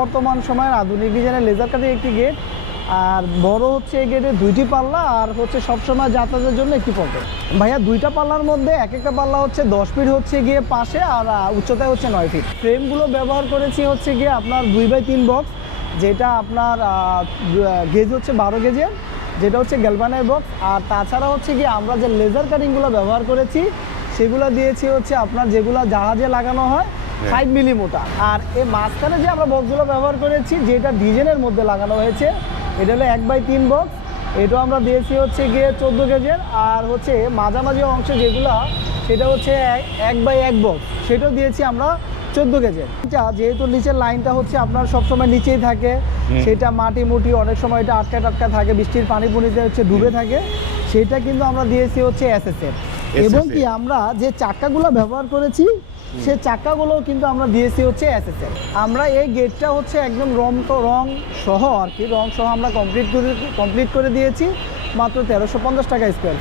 বর্তমান সময়ের আধুনিক ডিজাইনের লেজার কাটিং একটি গেট আর বড় হচ্ছে এই গেটে দুইটি পাল্লা, আর হচ্ছে সবসময় যাতায়াতের জন্য একটি পকেট ভাইয়া, দুইটা পাল্লার মধ্যে এক একটা পাল্লা হচ্ছে দশ ফিট হচ্ছে গিয়ে পাশে, আর উচ্চতায় হচ্ছে নয় ফিট ফ্রেমগুলো ব্যবহার করেছি হচ্ছে গিয়ে আপনার দুই বাই তিন বক্স যেটা আপনার গেজ হচ্ছে বারো গেজের যেটা হচ্ছে গ্যালবানের বক্স আর তাছাড়া হচ্ছে গিয়ে আমরা যে লেজার কাটিংগুলো ব্যবহার করেছি, সেগুলো দিয়েছি হচ্ছে আপনার যেগুলো জাহাজে লাগানো হয় ফাইভ মিলি মোটা আর এই মাঝখানে যে আমরা বক্সগুলো ব্যবহার করেছি যেটা ডিজাইনের মধ্যে লাগানো হয়েছে এটা হলো এক বাই তিন বক্স এটাও আমরা দিয়েছি হচ্ছে গিয়ে চোদ্দ কেজের আর হচ্ছে মাঝামাঝি অংশে যেগুলো সেটা হচ্ছে এক- বাই এক বক্স সেটাও দিয়েছি আমরা চোদ্দ কেজের যা যেহেতু নিচের লাইনটা হচ্ছে আপনার সবসময় নিচেই থাকে সেটা মাটি মুটি অনেক সময় এটা আটকা টাটকা থাকে বৃষ্টির পানি পুনিতে হচ্ছে ডুবে থাকে সেটা কিন্তু আমরা দিয়েছি হচ্ছে এসএসএর এবং কি আমরা যে চাকাগুলো ব্যবহার করেছি সে চাকাগুলো কিন্তু আমরা দিয়েছি হচ্ছে এসএসএর আমরা এই গেটটা হচ্ছে একদম রং তো রং সহ আর কি রং সহ আমরা কমপ্লিট করে কমপ্লিট করে দিয়েছি মাত্র তেরোশো পঞ্চাশ টাকা স্কোয়ার